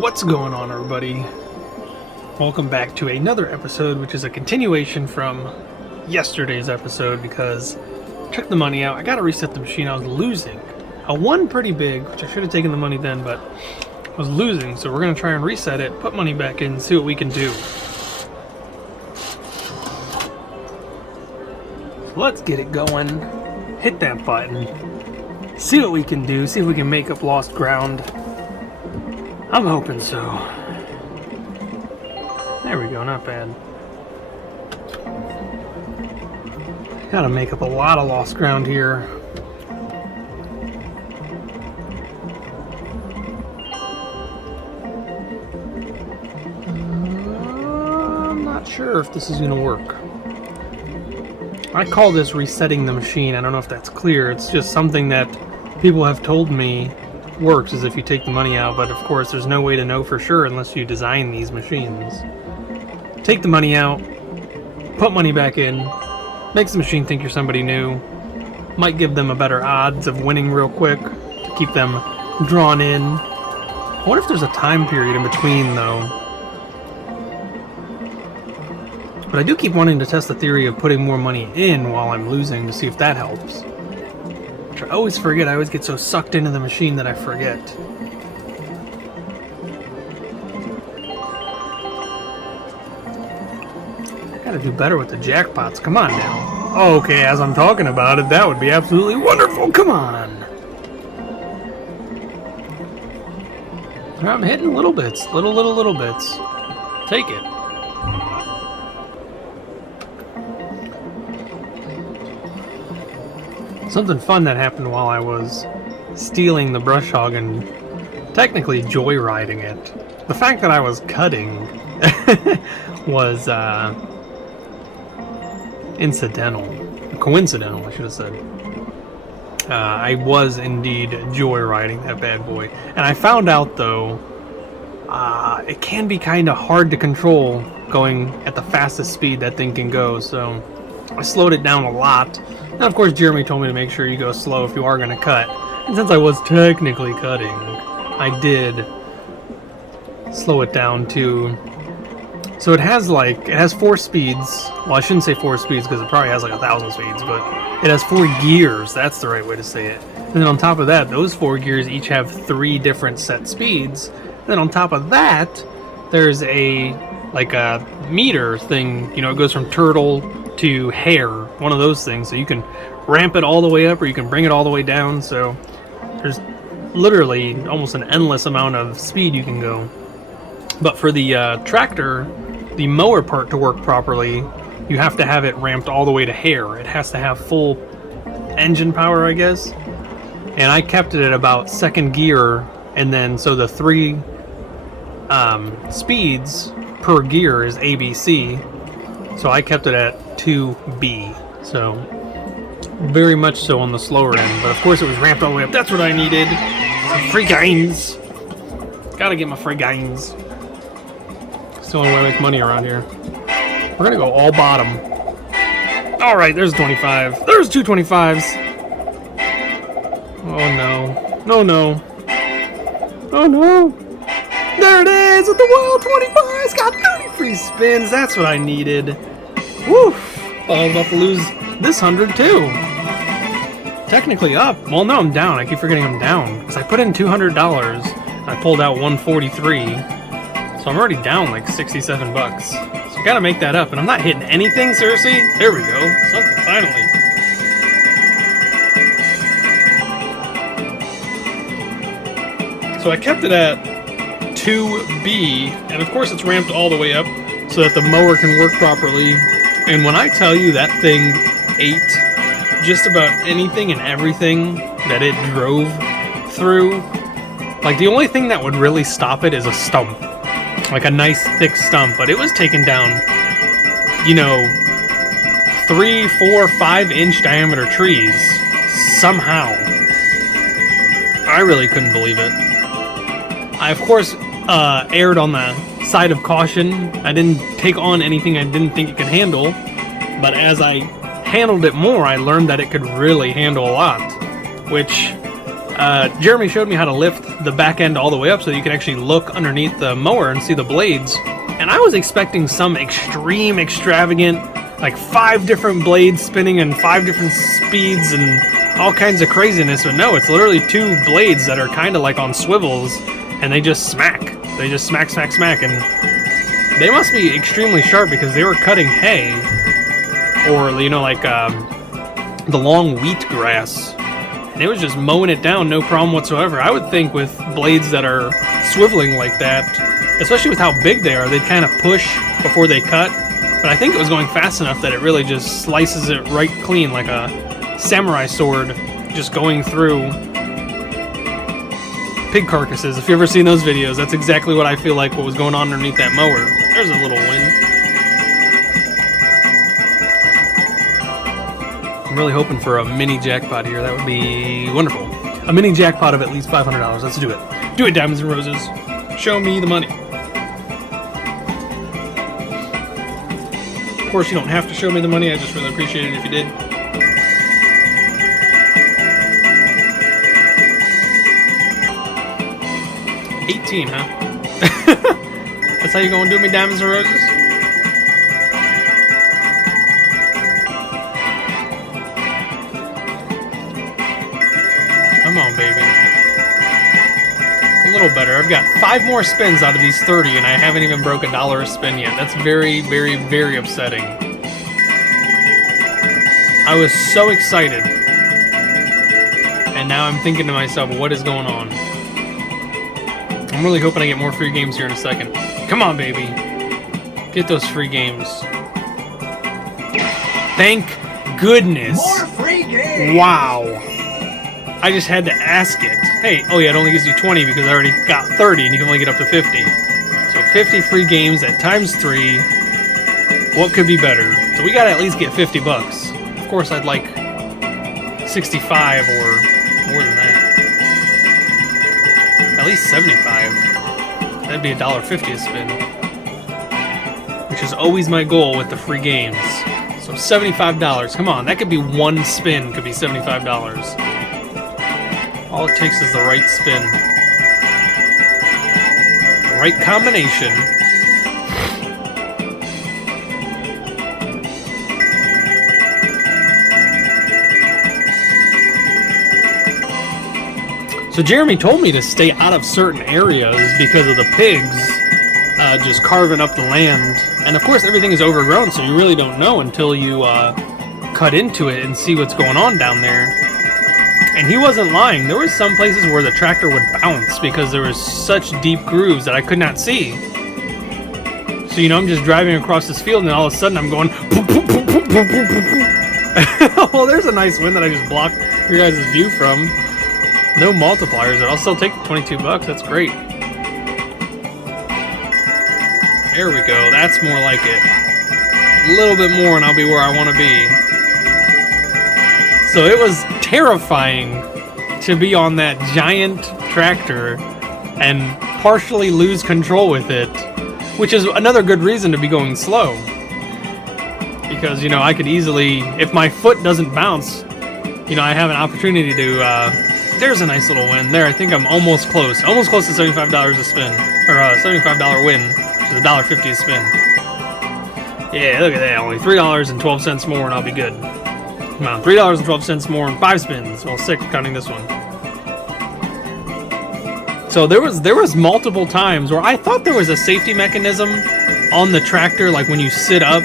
What's going on, everybody? Welcome back to another episode, which is a continuation from yesterday's episode, because I took the money out. I gotta reset the machine. I was losing. I won pretty big, which I should have taken the money then, but I was losing, so we're gonna try and reset it, put money back in, see what we can do. So let's get it going. Hit that button. See what we can do. See if we can make up lost ground. I'm hoping so. There we go, not bad. Gotta make up a lot of lost ground here. I'm not sure if this is gonna work. I call this resetting the machine. I don't know if that's clear. It's just something that people have told me works is if you take the money out, but of course there's no way to know for sure unless you design these machines. Take the money out, put money back in, makes the machine think you're somebody new, might give them a better odds of winning real quick to keep them drawn in. I wonder if there's a time period in between though. But I do keep wanting to test the theory of putting more money in while I'm losing to see if that helps. I always forget. I always get so sucked into the machine that I forget. I gotta do better with the jackpots. Come on now. Okay, as I'm talking about it, that would be absolutely wonderful. Come on. I'm hitting little bits. Little bits. Take it. Something fun that happened while I was stealing the brush hog and technically joyriding it. The fact that I was cutting was coincidental, I should have said. I was indeed joyriding that bad boy. And I found out though, it can be kind of hard to control going at the fastest speed that thing can go, so I slowed it down a lot. And of course Jeremy told me to make sure you go slow if you are going to cut. And since I was technically cutting, I did slow it down to... So it has 4 speeds. Well, I shouldn't say 4 speeds because it probably has like 1,000 speeds, but it has 4 gears. That's the right way to say it. And then on top of that, those 4 gears each have 3 different set speeds. And then on top of that, there's a meter thing, you know, it goes from turtle to hare, one of those things, so you can ramp it all the way up or you can bring it all the way down, so there's literally almost an endless amount of speed you can go. But for the tractor, the mower part to work properly, you have to have it ramped all the way to hare. It has to have full engine power, I guess, and I kept it at about 2nd gear, and then so the 3 speeds per gear is ABC, so I kept it at 2B, so very much so on the slower end, but of course it was ramped all the way up. That's what I needed. Some free gains. Gotta get my free gains. It's the only way I make money around here. We're gonna go all bottom. Alright, there's 25. There's 2 25s. Oh no. No, no. Oh no. There it is with the wild 25s. Got 30 free spins. That's what I needed. Woo! I was about to lose this 100 too. Technically up. Well, no, I'm down. I keep forgetting I'm down because I put in $200. I pulled out 143, so I'm already down like 67 bucks. So I gotta make that up, and I'm not hitting anything. Seriously? There we go. Something finally. So I kept it at 2B, and of course it's ramped all the way up so that the mower can work properly. And when I tell you that thing ate just about anything and everything that it drove through, like the only thing that would really stop it is a stump, like a nice thick stump, but it was taking down, you know, 3, 4, 5 inch diameter trees somehow. I really couldn't believe it. I of course erred on the side of caution. I didn't take on anything I didn't think it could handle, but as I handled it more, I learned that it could really handle a lot, which Jeremy showed me how to lift the back end all the way up so you can actually look underneath the mower and see the blades. And I was expecting some extreme, extravagant, like 5 different blades spinning in 5 different speeds and all kinds of craziness. But no, it's literally 2 blades that are kind of like on swivels, and they just smack. They just smack, smack, smack. And they must be extremely sharp because they were cutting hay or, you know, like the long wheat grass. And it was just mowing it down, no problem whatsoever. I would think with blades that are swiveling like that, especially with how big they are, they'd kind of push before they cut. But I think it was going fast enough that it really just slices it right clean, like a samurai sword, just going through pig carcasses. If you've ever seen those videos, that's exactly what I feel like what was going on underneath that mower. There's a little win. I'm really hoping for a mini jackpot here. That would be wonderful. A mini jackpot of at least $500. Let's do it. Do it, Diamonds and Roses. Show me the money. Of course, you don't have to show me the money. I just really appreciate it if you did. $18, huh? That's how you gonna do me, Diamonds and Roses? Come on, baby. It's a little better. I've got 5 more spins out of these 30, and I haven't even broke $1 a spin yet. That's very, very, very upsetting. I was so excited. And now I'm thinking to myself, what is going on? I'm really hoping I get more free games here in a second. Come on, baby. Get those free games. Thank goodness. More free games! Wow. I just had to ask it. Hey, oh yeah, it only gives you 20 because I already got 30 and you can only get up to 50. So 50 free games at times 3. What could be better? So we gotta at least get 50 bucks. Of course, I'd like 65 or more than that. At least 75. That'd be $1.50 a spin. Which is always my goal with the free games. So $75. Come on, that could be one spin, could be $75. All it takes is the right spin. The right combination. So Jeremy told me to stay out of certain areas because of the pigs just carving up the land. And of course everything is overgrown, so you really don't know until you cut into it and see what's going on down there. And he wasn't lying. There was some places where the tractor would bounce because there was such deep grooves that I could not see. So, you know, I'm just driving across this field and all of a sudden I'm going... Well, there's a nice win that I just blocked your guys' view from. No multipliers, I'll still take the 22 bucks. That's great. There we go. That's more like it. A little bit more and I'll be where I want to be. So it was terrifying to be on that giant tractor and partially lose control with it, which is another good reason to be going slow. Because, you know, I could easily, if my foot doesn't bounce, you know, I have an opportunity to, there's a nice little win there. I think I'm almost close to $75 a spin, or a $75 win, which is $1.50 a spin. Yeah, look at that, only $3.12 more and I'll be good. Come on, $3.12 more and 5 spins. Well, 6 counting this one. So there was multiple times where I thought there was a safety mechanism on the tractor, like when you stand up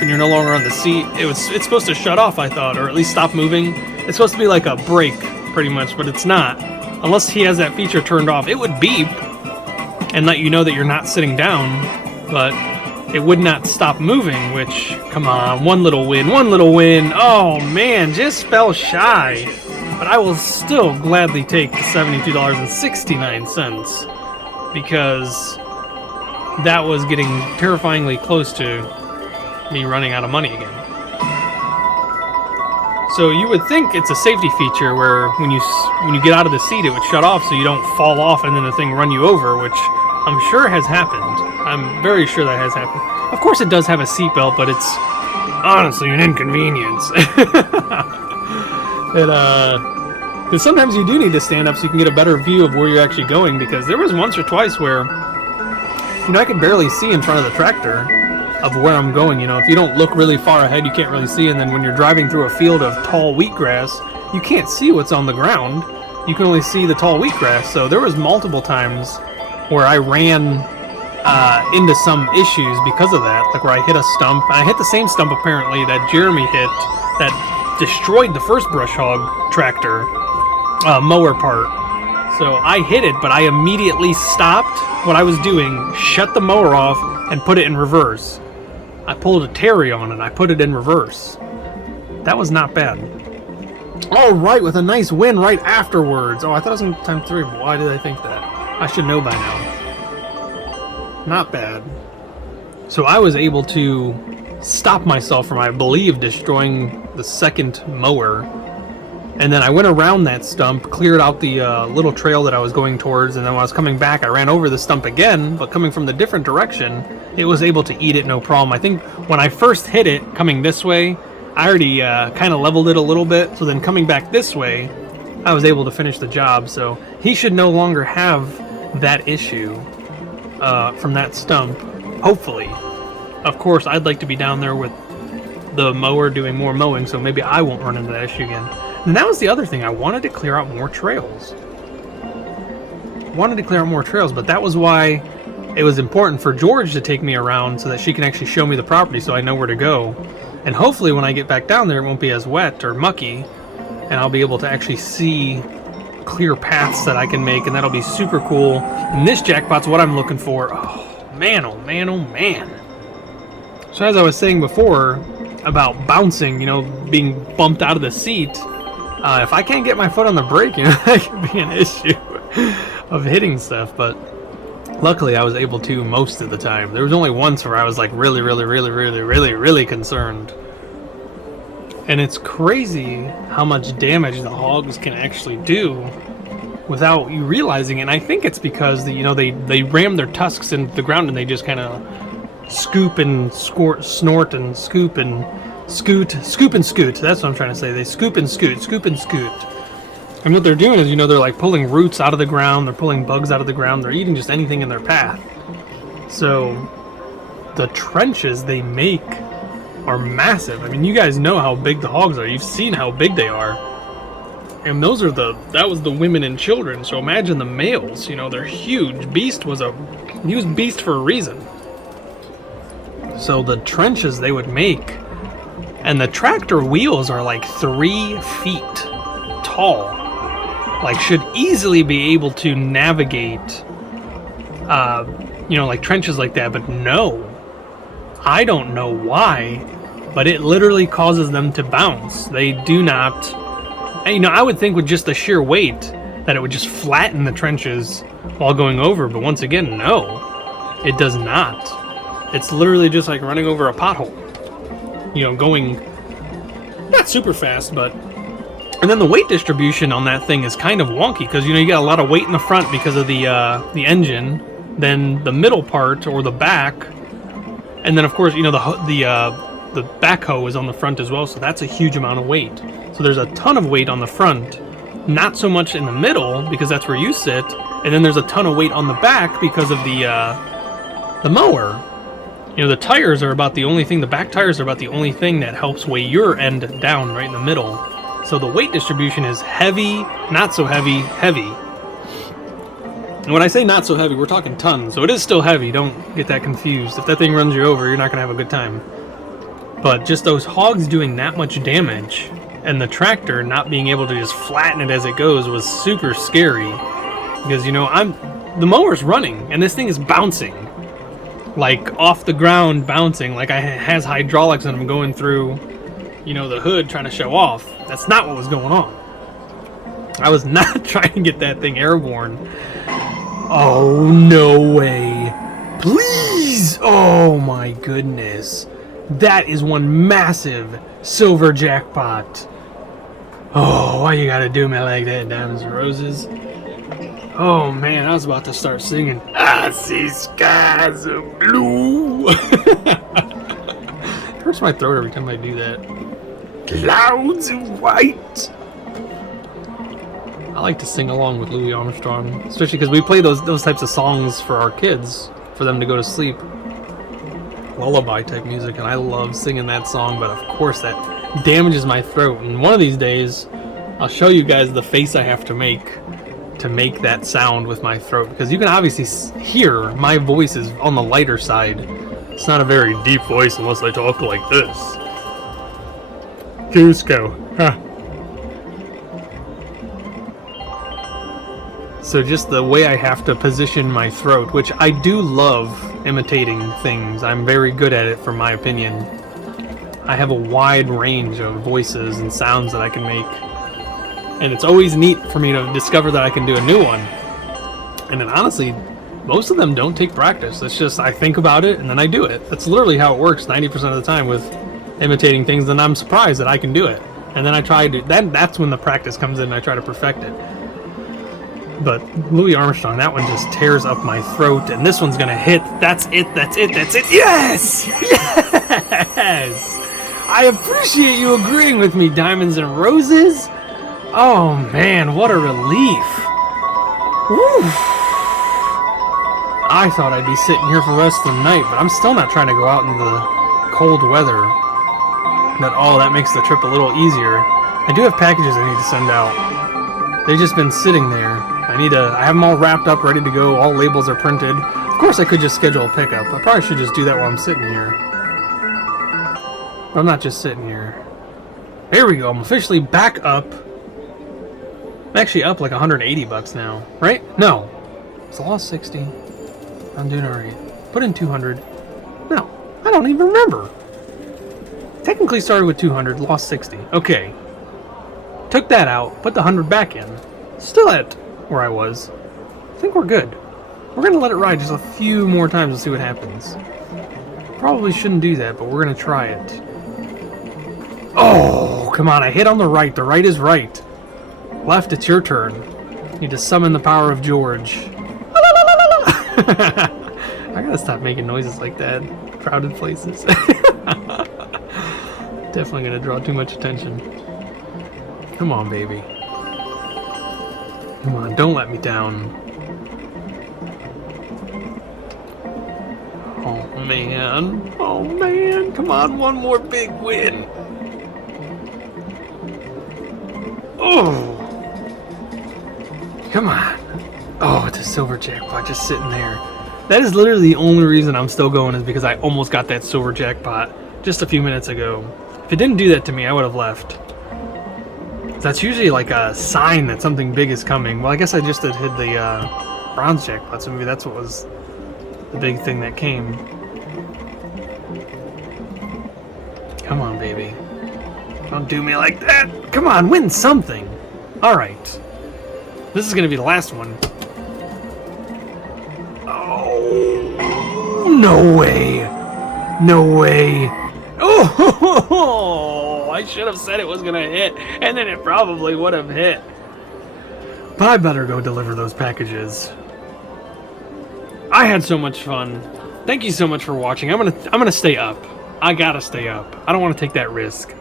and you're no longer on the seat, it's supposed to shut off, I thought, or at least stop moving. It's supposed to be like a brake, pretty much, but it's not. Unless he has that feature turned off, it would beep and let you know that you're not sitting down, but it would not stop moving, which, come on, one little win. Oh man, just fell shy. But I will still gladly take the $72.69 because that was getting terrifyingly close to me running out of money again. So you would think it's a safety feature where when you get out of the seat, it would shut off so you don't fall off and then the thing run you over, which I'm sure has happened. I'm very sure that has happened. Of course it does have a seatbelt, but it's honestly an inconvenience. Because sometimes you do need to stand up so you can get a better view of where you're actually going, because there was once or twice where, I could barely see in front of the tractor of where I'm going. If you don't look really far ahead, you can't really see, and then when you're driving through a field of tall wheatgrass, you can't see what's on the ground. You can only see the tall wheatgrass. So there was multiple times where I ran into some issues because of that, like where I hit a stump, and I hit the same stump apparently that Jeremy hit that destroyed the first brush hog tractor mower part. So I hit it, but I immediately stopped what I was doing, shut the mower off, and put it in reverse. I pulled a Terry on it, I put it in reverse. That was not bad. All right, with a nice win right afterwards. Oh, I thought it was in time 3. Why did I think that? I should know by now. Not bad. So I was able to stop myself from, I believe, destroying the second mower. And then I went around that stump, cleared out the little trail that I was going towards, and then when I was coming back, I ran over the stump again, but coming from the different direction, it was able to eat it no problem. I think when I first hit it, coming this way, I already kind of leveled it a little bit, so then coming back this way, I was able to finish the job. So he should no longer have that issue from that stump, hopefully. Of course, I'd like to be down there with the mower doing more mowing, so maybe I won't run into that issue again. And that was the other thing. I wanted to clear out more trails. But that was why it was important for George to take me around so that she can actually show me the property so I know where to go. And hopefully when I get back down there, it won't be as wet or mucky, and I'll be able to actually see clear paths that I can make, and that'll be super cool. And this jackpot's what I'm looking for. Oh man, oh man, oh man. So as I was saying before about bouncing, being bumped out of the seat, if I can't get my foot on the brake, that could be an issue of hitting stuff. But luckily I was able to most of the time. There was only once where I was like really concerned. And it's crazy how much damage the hogs can actually do without you realizing it. And I think it's because they ram their tusks into the ground and they just kind of scoop and snort and scoop and scoot. That's what I'm trying to say. They scoop and scoot. And what they're doing is, they're like pulling roots out of the ground, they're pulling bugs out of the ground, they're eating just anything in their path. So the trenches they make are massive. I mean, you guys know how big the hogs are. You've seen how big they are. And that was the women and children. So imagine the males, they're huge. Beast was Beast for a reason. So the trenches they would make, and the tractor wheels are like 3 feet tall. Like, should easily be able to navigate, like trenches like that, but no. I don't know why, but it literally causes them to bounce. They do not, and, I would think with just the sheer weight that it would just flatten the trenches while going over, but once again, no, it does not. It's literally just like running over a pothole, going not super fast, but. And then the weight distribution on that thing is kind of wonky because you got a lot of weight in the front because of the engine, then the middle part or the back, and then of course the backhoe is on the front as well, so that's a huge amount of weight. So there's a ton of weight on the front, not so much in the middle because that's where you sit, and then there's a ton of weight on the back because of the mower. The tires are about the only thing. The back tires are about the only thing that helps weigh your end down right in the middle. So the weight distribution is heavy, not so heavy, heavy. And when I say not so heavy, we're talking tons. So it is still heavy. Don't get that confused. If that thing runs you over, you're not going to have a good time. But just those hogs doing that much damage and the tractor not being able to just flatten it as it goes was super scary. Because, the mower's running and this thing is bouncing. Like off the ground bouncing. Like it has hydraulics and I'm going through, the hood trying to show off. That's not what was going on. I was not trying to get that thing airborne. Oh, no way. Please. Oh, my goodness. That is one massive silver jackpot. Oh, why you gotta do me like that, Diamonds and Roses? Oh, man, I was about to start singing. I see skies of blue. It hurts my throat every time I do that. Clouds of white. I like to sing along with Louis Armstrong, especially because we play those types of songs for our kids, for them to go to sleep. Lullaby type music, and I love singing that song, but of course that damages my throat. And one of these days, I'll show you guys the face I have to make that sound with my throat, because you can obviously hear my voice is on the lighter side. It's not a very deep voice unless I talk like this. Cusco. Huh. So just the way I have to position my throat, which I do love imitating things. I'm very good at it, for my opinion. I have a wide range of voices and sounds that I can make. And it's always neat for me to discover that I can do a new one. And then honestly, most of them don't take practice. It's just I think about it and then I do it. That's literally how it works 90% of the time with imitating things. Then I'm surprised that I can do it. And then I try to, that's when the practice comes in and I try to perfect it. But Louis Armstrong, that one just tears up my throat, and this one's gonna hit. That's it, that's it, that's it. Yes! Yes! I appreciate you agreeing with me, Diamonds and Roses. Oh man, what a relief. Woo! I thought I'd be sitting here for the rest of the night, but I'm still not trying to go out in the cold weather. But oh, that makes the trip a little easier. I do have packages I need to send out. They've just been sitting there. I have them all wrapped up, ready to go. All labels are printed. Of course, I could just schedule a pickup. I probably should just do that while I'm sitting here. But I'm not just sitting here. There we go. I'm officially back up. I'm actually up like 180 bucks now, right? No. It's lost 60. I'm doing alright. Put in 200. No, I don't even remember. Technically started with 200, lost 60. Okay. Took that out, put the 100 back in. Still at where I was. I think we're good. We're gonna let it ride just a few more times and see what happens. Probably shouldn't do that, but we're gonna try it. Oh, come on, I hit on the right. The right is right. Left, it's your turn. Need to summon the power of George. I gotta stop making noises like that. Crowded places. Definitely gonna draw too much attention. Come on, baby. Come on, don't let me down. Oh man. Oh man. Come on, one more big win. Oh. Come on. Oh, it's a silver jackpot just sitting there. That is literally the only reason I'm still going, is because I almost got that silver jackpot just a few minutes ago. If it didn't do that to me, I would have left. That's usually like a sign that something big is coming. Well, I guess I just hit the bronze jackpot, so maybe that's what was the big thing that came. Come on, baby. Don't do me like that. Come on, win something. All right. This is going to be the last one. Oh, no way. No way. Oh, I should have said it was going to hit, and then it probably would have hit. But I better go deliver those packages. I had so much fun. Thank you so much for watching. I'm gonna stay up. I gotta stay up. I don't want to take that risk.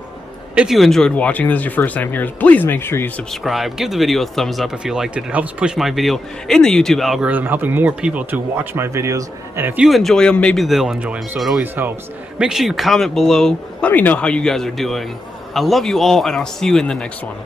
If you enjoyed watching, this is your first time here, please make sure you subscribe. Give the video a thumbs up if you liked it. It helps push my video in the YouTube algorithm, helping more people to watch my videos. And if you enjoy them, maybe they'll enjoy them, so it always helps. Make sure you comment below. Let me know how you guys are doing. I love you all, and I'll see you in the next one.